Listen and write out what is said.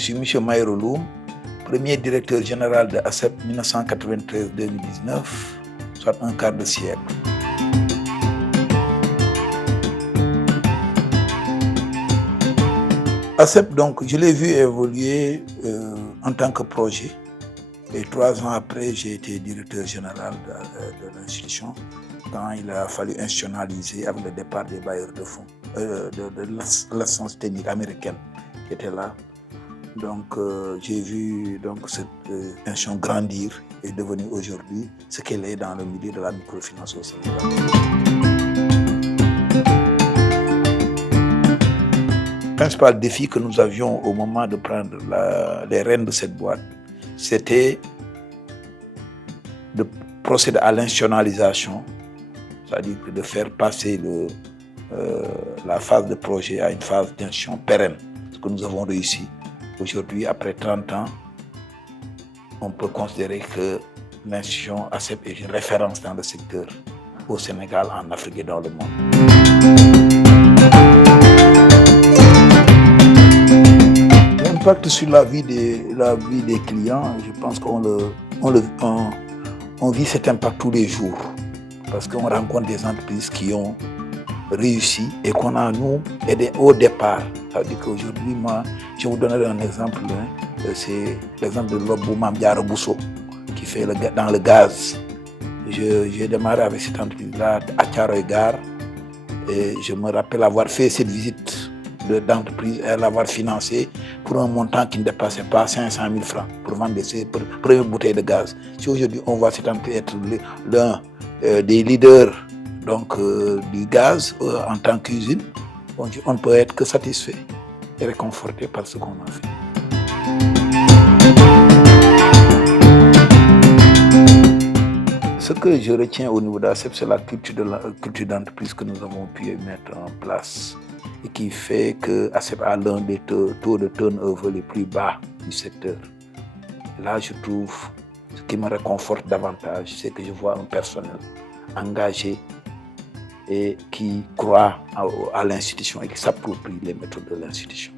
suis M. Mayoro Loum, premier directeur général de ACEP 1993-2019, soit un quart de siècle. ACEP, donc, je l'ai vu évoluer en tant que projet. Et 3 ans après, j'ai été directeur général de l'institution quand il a fallu institutionnaliser avec le départ des bailleurs de fonds, de l'assistance technique américaine qui était là. Donc, j'ai vu donc, cette institution grandir et devenir aujourd'hui ce qu'elle est dans le milieu de la microfinance au Sénégal. Le principal défi que nous avions au moment de prendre les rênes de cette boîte, c'était de procéder à l'institutionnalisation, c'est-à-dire de faire passer la phase de projet à une phase d'institution pérenne, ce que nous avons réussi. Aujourd'hui, après 30 ans, on peut considérer que l'institution ACEP est une référence dans le secteur au Sénégal, en Afrique et dans le monde. L'impact sur la vie des clients, je pense qu'on vit cet impact tous les jours parce qu'on rencontre des entreprises qui ont réussi et qu'on a, nous, aidé au départ. Ça veut dire qu'aujourd'hui, moi, je vous donnerai un exemple. C'est l'exemple de Lobou Mamdiara Bousso qui fait dans le gaz. J'ai démarré avec cette entreprise-là à Thiaroye-Gare et je me rappelle avoir fait cette visite d'entreprise et l'avoir financée pour un montant qui ne dépassait pas 500 000 francs pour vendre ses premières bouteilles de gaz. Si aujourd'hui on voit cette entreprise être l'un des leaders donc, du gaz en tant qu'usine, on ne peut être que satisfait et réconforté par ce qu'on a fait. Ce que je retiens au niveau d'ACEP, c'est la culture d'entreprise que nous avons pu mettre en place et qui fait que ACEP a l'un des taux de turnover les plus bas du secteur. Là, je trouve, ce qui me réconforte davantage, c'est que je vois un personnel engagé et qui croit à l'institution et qui s'approprie les méthodes de l'institution.